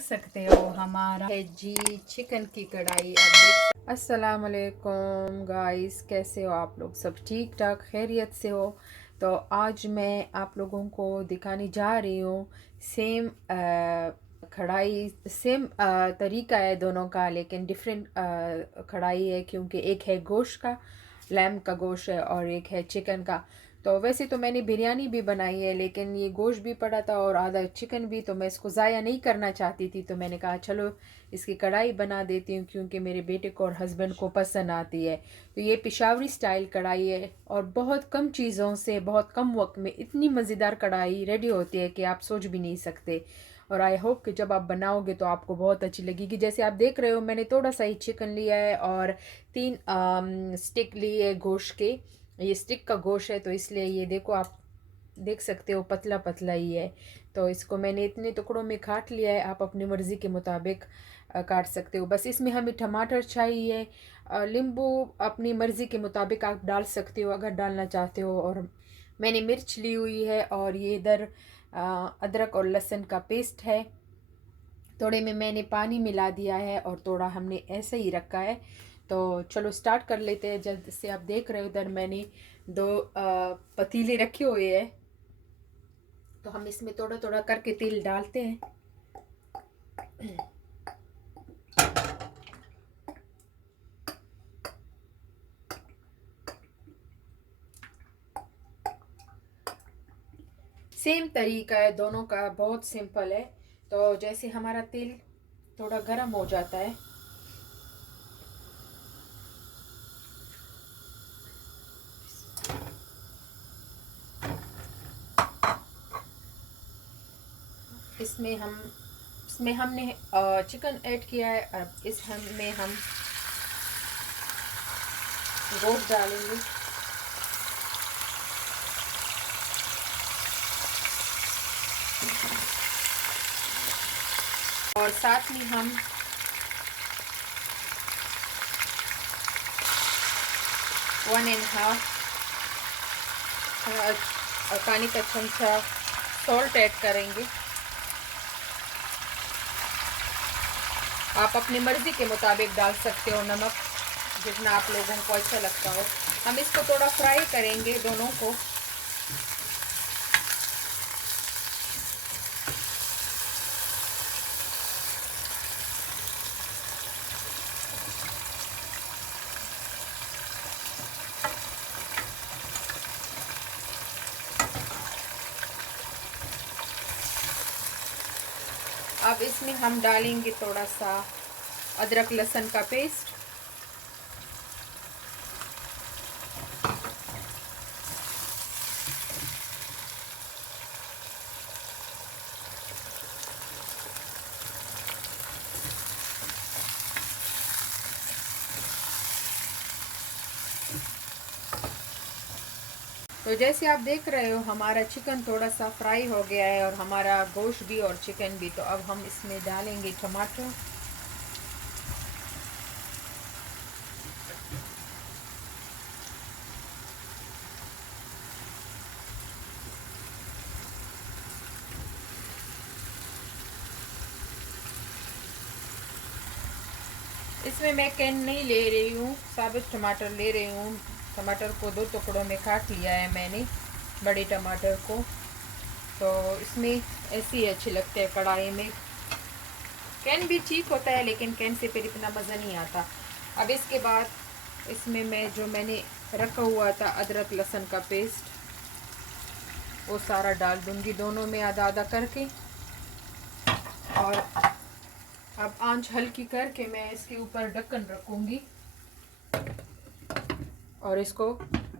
सकते हो हमारा है जी चिकन की कढ़ाई। अब देख अस्सलाम वालेकुम गाइस, कैसे हो आप लोग? सब ठीक ठाक खैरियत से हो? तो आज मैं आप लोगों को दिखाने जा रही हूँ सेम कढ़ाई। सेम तरीका है दोनों का, लेकिन डिफरेंट कढ़ाई है, क्योंकि एक है गोश्त का, लैम्ब का गोश्त है, और एक है चिकन का। तो वैसे तो मैंने बिरयानी भी बनाई है, लेकिन ये गोश्त भी पड़ा था और आधा चिकन भी, तो मैं इसको ज़ाया नहीं करना चाहती थी। तो मैंने कहा चलो इसकी कढ़ाई बना देती हूँ, क्योंकि मेरे बेटे को और हस्बैंड को पसंद आती है। तो ये पिशावरी स्टाइल कढ़ाई है, और बहुत कम चीज़ों से बहुत कम वक्त में इतनी मज़ेदार कढ़ाई रेडी होती है कि आप सोच भी नहीं सकते। और आई होप कि जब आप बनाओगे तो आपको बहुत अच्छी लगेगी। जैसे आप देख रहे हो, मैंने थोड़ा सा ही चिकन लिया है और 3 स्टिक लिए है गोश्त के। ये स्टिक का गोश्त है, तो इसलिए ये देखो, आप देख सकते हो पतला पतला ही है। तो इसको मैंने इतने टुकड़ों में काट लिया है। आप अपनी मर्ज़ी के मुताबिक काट सकते हो। बस इसमें हमें टमाटर चाहिए, नींबू अपनी मर्ज़ी के मुताबिक आप डाल सकते हो अगर डालना चाहते हो। और मैंने मिर्च ली हुई है, और ये इधर अदरक और लहसुन का पेस्ट है। थोड़े में मैंने पानी मिला दिया है, और थोड़ा हमने ऐसे ही रखा है। तो चलो स्टार्ट कर लेते हैं। जल्द से आप देख रहे हो, उधर मैंने 2 पतीले रखे हुए हैं। तो हम इसमें थोड़ा थोड़ा करके तेल डालते हैं। सेम तरीका है दोनों का, बहुत सिंपल है। तो जैसे हमारा तेल थोड़ा गर्म हो जाता है, इसमें हमने चिकन ऐड किया है। अब इसमें हम गोश्त डालेंगे, और साथ में हम 1.5 पानी का चमचा सॉल्ट ऐड करेंगे। आप अपनी मर्ज़ी के मुताबिक डाल सकते हो नमक, जितना आप लोगों को अच्छा लगता हो। हम इसको थोड़ा फ्राई करेंगे दोनों को। अब इसमें हम डालेंगे थोड़ा सा अदरक लहसुन का पेस्ट, तो जैसे आप देख रहे हो हमारा चिकन थोड़ा सा फ्राई हो गया है, और हमारा गोश्त भी और चिकन भी। तो अब हम इसमें डालेंगे टमाटर, इसमें मैं कैन नहीं ले रही हूँ, साबुत टमाटर ले रही हूँ। टमाटर को 2 टुकड़ों में काट लिया है मैंने, बड़े टमाटर को। तो इसमें ऐसे ही अच्छे लगते हैं कढ़ाई में। कैन भी ठीक होता है, लेकिन कैन से फिर इतना मज़ा नहीं आता। अब इसके बाद इसमें मैंने रखा हुआ था अदरक लहसुन का पेस्ट, वो सारा डाल दूँगी दोनों में आधा आधा करके। और अब आंच हल्की करके मैं इसके ऊपर ढक्कन रखूँगी, और इसको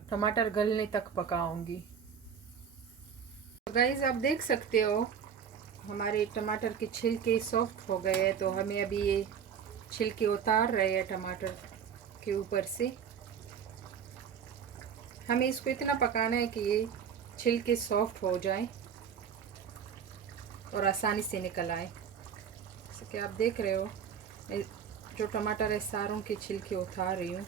टमाटर गलने तक पकाऊंगी। तो गाइस, आप देख सकते हो हमारे टमाटर के छिलके सॉफ्ट हो गए हैं। तो हमें अभी ये छिलके उतार रहे हैं टमाटर के ऊपर से। हमें इसको इतना पकाना है कि ये छिलके सॉफ्ट हो जाए और आसानी से निकल आए। जैसे कि आप देख रहे हो, मैं जो टमाटर है सारों के छिलके उतार रही हूँ।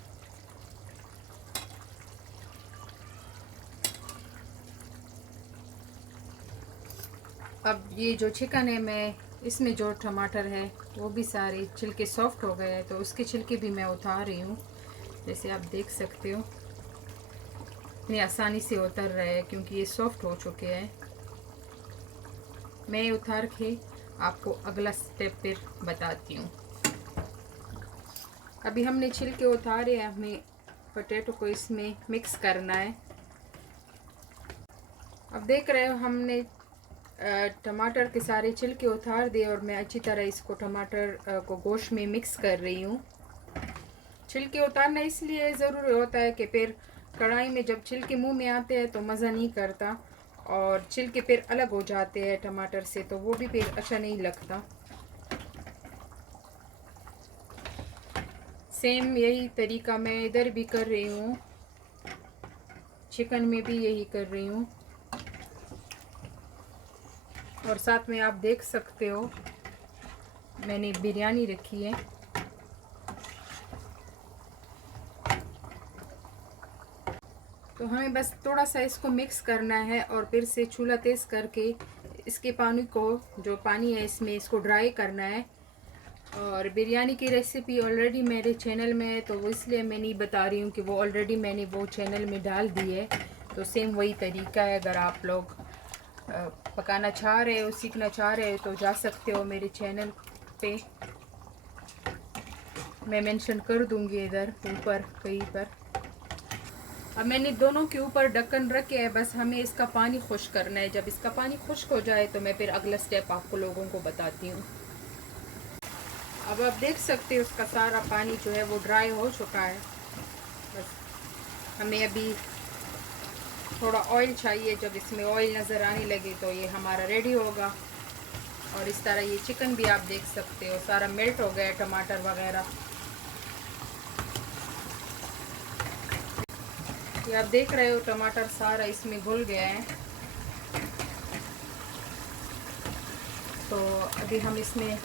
अब ये जो चिकन है मैं इसमें जो टमाटर है वो भी सारे छिलके सॉफ्ट हो गए हैं, तो उसके छिलके भी मैं उतार रही हूँ। जैसे आप देख सकते हो इतनी आसानी से उतर रहे हैं क्योंकि ये सॉफ्ट हो चुके हैं। मैं उतार के आपको अगला स्टेप फिर बताती हूँ। अभी हमने छिलके उतारे, हमें पोटैटो को इसमें मिक्स करना है। अब देख रहे हो हमने टमाटर के सारे छिलके उतार दिए और मैं अच्छी तरह इसको टमाटर को गोश्त में मिक्स कर रही हूँ। छिलके उतारना इसलिए ज़रूरी होता है कि फिर कढ़ाई में जब छिलके मुंह में आते हैं तो मज़ा नहीं करता, और छिलके फिर अलग हो जाते हैं टमाटर से, तो वो भी फिर अच्छा नहीं लगता। सेम यही तरीका मैं इधर भी कर रही हूँ, चिकन में भी यही कर रही हूँ। और साथ में आप देख सकते हो मैंने बिरयानी रखी है। तो हमें बस थोड़ा सा इसको मिक्स करना है और फिर से चूल्हा तेज़ करके इसके पानी को, जो पानी है इसमें, इसको ड्राई करना है। और बिरयानी की रेसिपी ऑलरेडी मेरे चैनल में है, तो वो इसलिए मैं नहीं बता रही हूँ कि वो ऑलरेडी मैंने वो चैनल में डाल दी है। तो सेम वही तरीका है, अगर आप लोग पकाना चाह रहे हो, सीखना चाह रहे हो, तो जा सकते हो मेरे चैनल पे। मैं मेंशन कर दूँगी इधर ऊपर कहीं पर। अब मैंने दोनों के ऊपर ढक्कन रखे है, बस हमें इसका पानी खुश्क करना है। जब इसका पानी खुश्क हो जाए तो मैं फिर अगला स्टेप आपको लोगों को बताती हूँ। अब आप देख सकते हो उसका सारा पानी जो है वो ड्राई हो चुका है। बस हमें अभी थोड़ा ऑयल चाहिए, जब इसमें ऑयल नज़र आने लगे तो ये हमारा रेडी होगा। और इस तरह ये चिकन भी आप देख सकते हो सारा मेल्ट हो गया, टमाटर वगैरह ये आप देख रहे हो, टमाटर सारा इसमें घुल गया है। तो अभी हम इसमें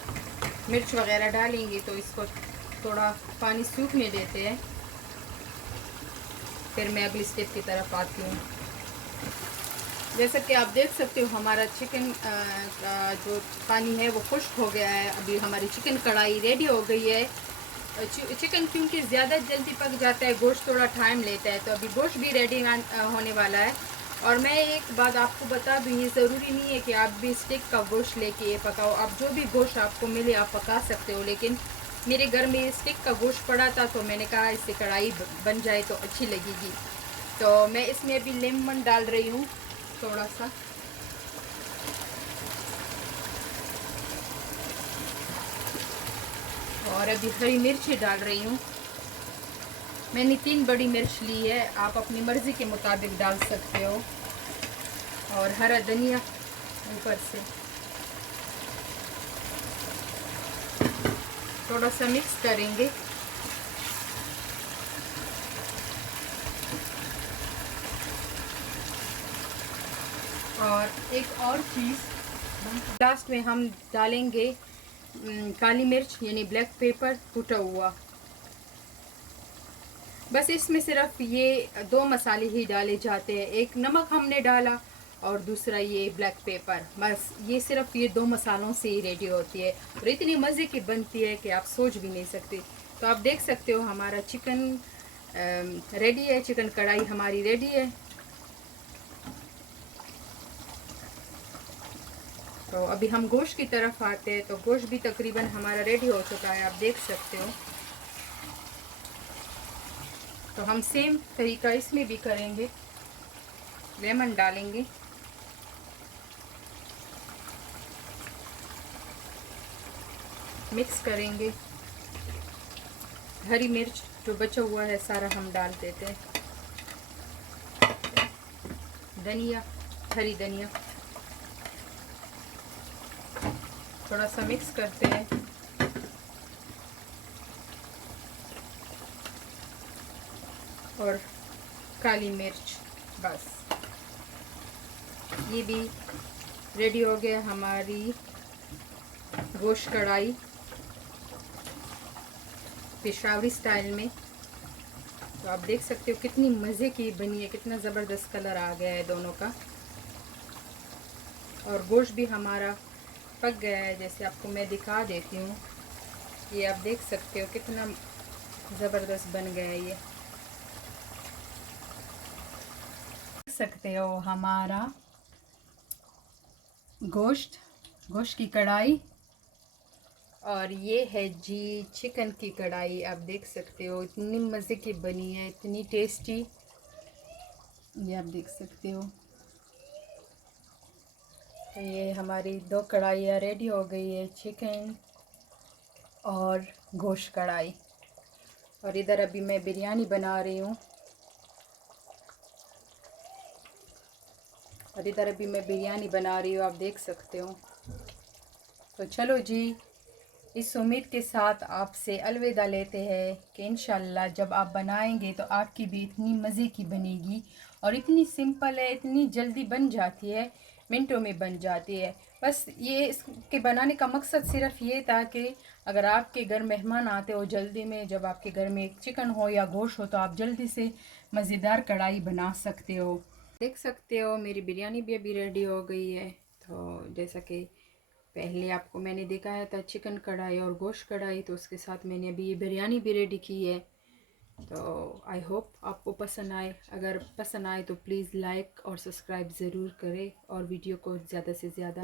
मिर्च वगैरह डालेंगे, तो इसको थोड़ा पानी सूखने देते हैं, फिर मैं अगली स्टेप की तरफ आती हूँ। जैसा कि आप देख सकते हो हमारा चिकन का जो पानी है वो खुश्क हो गया है। अभी हमारी चिकन कढ़ाई रेडी हो गई है। चिकन क्योंकि ज़्यादा जल्दी पक जाता है, गोश्त थोड़ा टाइम लेता है, तो अभी गोश्त भी रेडी होने वाला है। और मैं एक बात आपको बता दूँ, ये ज़रूरी नहीं है कि आप भी स्टिक का गोश्त लेके ये पकाओ। आप जो भी गोश्त आपको मिले आप पका सकते हो, लेकिन मेरे घर में स्टिक का गोश्त पड़ा था तो मैंने कहा इससे कढ़ाई बन जाए तो अच्छी लगेगी। तो मैं इसमें अभी लेमन डाल रही हूँ थोड़ा सा, और अभी हरी मिर्ची डाल रही हूँ। मैंने 3 बड़ी मिर्च ली है, आप अपनी मर्ज़ी के मुताबिक डाल सकते हो। और हरा धनिया ऊपर से थोड़ा सा मिक्स करेंगे। और एक और चीज़ लास्ट में हम डालेंगे काली मिर्च यानी ब्लैक पेपर कुटा हुआ। बस इसमें सिर्फ ये 2 मसाले ही डाले जाते हैं, एक नमक हमने डाला और दूसरा ये ब्लैक पेपर। बस ये सिर्फ ये 2 मसालों से ही रेडी होती है और इतनी मज़े की बनती है कि आप सोच भी नहीं सकते। तो आप देख सकते हो हमारा चिकन रेडी है, चिकन कढ़ाई हमारी रेडी है। तो अभी हम गोश्त की तरफ आते हैं। तो गोश्त भी तकरीबन हमारा रेडी हो चुका है, आप देख सकते हो। तो हम सेम तरीका इसमें भी करेंगे, लेमन डालेंगे, मिक्स करेंगे, हरी मिर्च जो बचा हुआ है सारा हम डाल देते हैं, धनिया, हरी धनिया, थोड़ा सा मिक्स करते हैं। और काली मिर्च, बस ये भी रेडी हो गया हमारी गोश्त कढ़ाई पेशावरी स्टाइल में। तो आप देख सकते हो कितनी मज़े की बनी है, कितना ज़बरदस्त कलर आ गया है दोनों का। और गोश्त भी हमारा पक गया है। जैसे आपको मैं दिखा देती हूँ, ये आप देख सकते हो कितना ज़बरदस्त बन गया है। ये देख सकते हो हमारा गोश्त की कढ़ाई। और ये है जी चिकन की कढ़ाई। आप देख सकते हो इतनी मज़े की बनी है, इतनी टेस्टी। ये आप देख सकते हो। तो ये हमारी 2 कढ़ाइयाँ रेडी हो गई है, चिकन और गोश्त कढ़ाई। और इधर अभी मैं बिरयानी बना रही हूँ। आप देख सकते हो। तो चलो जी, इस उम्मीद के साथ आपसे अलविदा लेते हैं कि इंशाल्लाह जब आप बनाएंगे तो आपकी भी इतनी मज़े की बनेगी। और इतनी सिंपल है, इतनी जल्दी बन जाती है, मिनटों में बन जाती है। बस ये इसके बनाने का मकसद सिर्फ ये था कि अगर आपके घर मेहमान आते हो जल्दी में, जब आपके घर में चिकन हो या गोश्त हो, तो आप जल्दी से मज़ेदार कढ़ाई बना सकते हो। देख सकते हो मेरी बिरयानी भी अभी रेडी हो गई है। तो जैसा कि पहले आपको मैंने दिखाया था चिकन कढ़ाई और गोश्त कढ़ाई, तो उसके साथ मैंने अभी ये बिरयानी भी रेडी की है। तो आई होप आपको पसंद आए। अगर पसंद आए तो प्लीज़ लाइक और सब्सक्राइब ज़रूर करें और वीडियो को ज़्यादा से ज़्यादा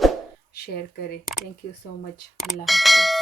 शेयर करें। Thank you so much. अल्लाह हाफ़िज़।